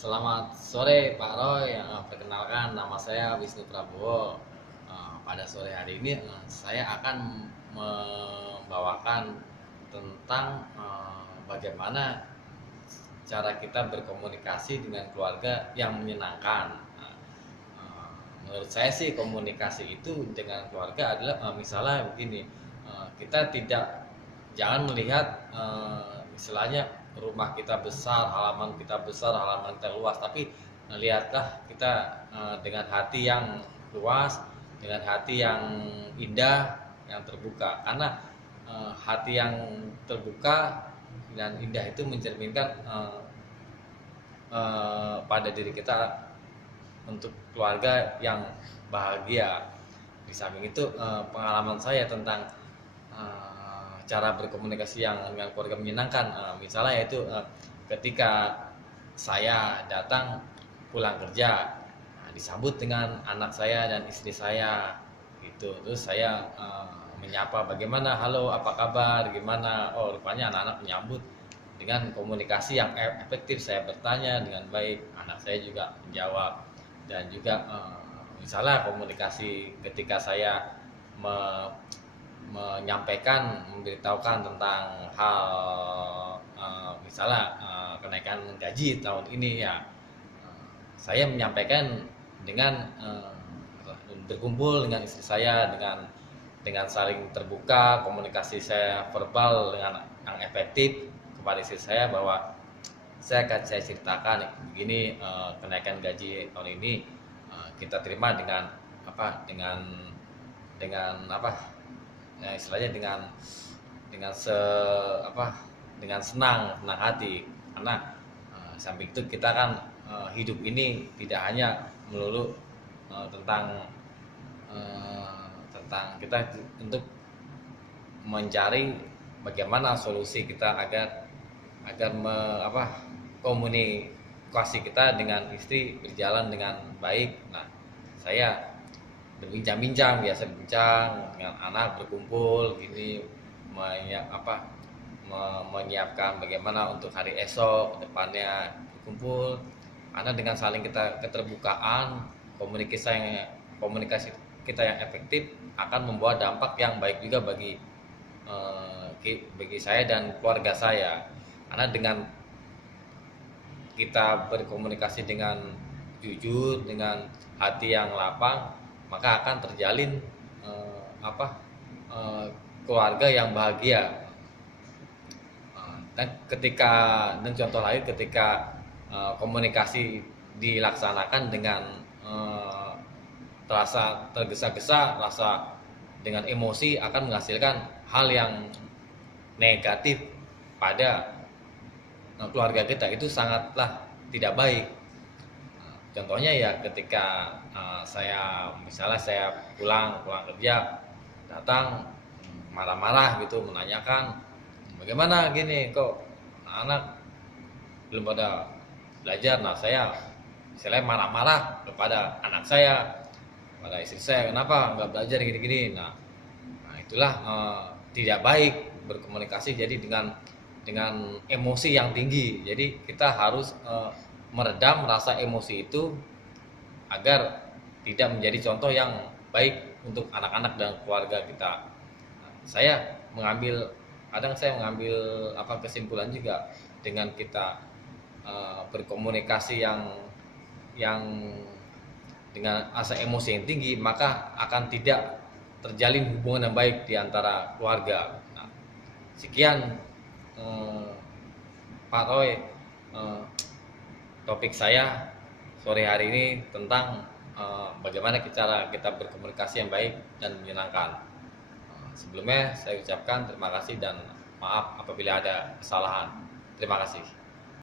Selamat sore Pak Roy. Perkenalkan nama saya Wisnu Prabowo. Pada sore hari ini saya akan membawakan tentang bagaimana cara kita berkomunikasi dengan keluarga yang menyenangkan. Menurut saya sih komunikasi itu dengan keluarga adalah misalnya begini, kita jangan melihat istilahnya rumah kita besar, halaman kita luas, tapi lihatlah kita dengan hati yang luas, dengan hati yang indah, yang terbuka. Karena hati yang terbuka dan indah itu mencerminkan pada diri kita untuk keluarga yang bahagia. Di samping itu pengalaman saya tentang cara berkomunikasi yang dengan keluarga menyenangkan, misalnya yaitu ketika saya datang pulang kerja, disambut dengan anak saya dan istri saya gitu. Terus saya menyapa, bagaimana, halo, apa kabar, gimana. Oh, rupanya anak-anak menyambut dengan komunikasi yang efektif. Saya bertanya dengan baik, anak saya juga menjawab. Dan juga misalnya komunikasi ketika saya menyampaikan, memberitahukan tentang hal misalnya kenaikan gaji tahun ini, ya saya menyampaikan dengan berkumpul dengan istri saya, dengan saling terbuka, komunikasi saya verbal dengan yang efektif kepada istri saya, bahwa saya ceritakan begini, kenaikan gaji tahun ini kita terima dengan apa, dengan apa, ya, istilahnya dengan se apa dengan senang hati. Karena samping itu kita kan hidup ini tidak hanya melulu tentang kita untuk mencari bagaimana solusi kita agar komunikasi kita dengan istri berjalan dengan baik. Nah, saya berbincang-bincang, biasa bincang dengan anak, berkumpul gini, menyiapkan bagaimana untuk hari esok depannya, berkumpul. Karena dengan saling keterbukaan, komunikasi kita yang efektif akan membawa dampak yang baik juga bagi saya dan keluarga saya. Karena dengan kita berkomunikasi dengan jujur, dengan hati yang lapang, maka akan terjalin keluarga yang bahagia. Dan contoh lain, ketika komunikasi dilaksanakan dengan terasa tergesa-gesa, rasa dengan emosi, akan menghasilkan hal yang negatif pada keluarga kita. Itu sangatlah tidak baik. Contohnya ya ketika misalnya saya pulang kerja, datang marah-marah gitu, menanyakan bagaimana gini, kok anak belum pada belajar. Nah, saya misalnya marah-marah kepada anak saya, pada istri saya, kenapa nggak belajar gini-gini. Nah itulah tidak baik berkomunikasi jadi dengan emosi yang tinggi. Jadi kita harus meredam rasa emosi itu agar tidak menjadi contoh yang baik untuk anak-anak dan keluarga kita. Kadang saya mengambil kesimpulan juga, dengan kita berkomunikasi yang dengan rasa emosi yang tinggi, maka akan tidak terjalin hubungan yang baik di antara keluarga. Nah, sekian Pak Roy, topik saya sore hari ini tentang bagaimana cara kita berkomunikasi yang baik dan menyenangkan. Sebelumnya saya ucapkan terima kasih dan maaf apabila ada kesalahan. Terima kasih.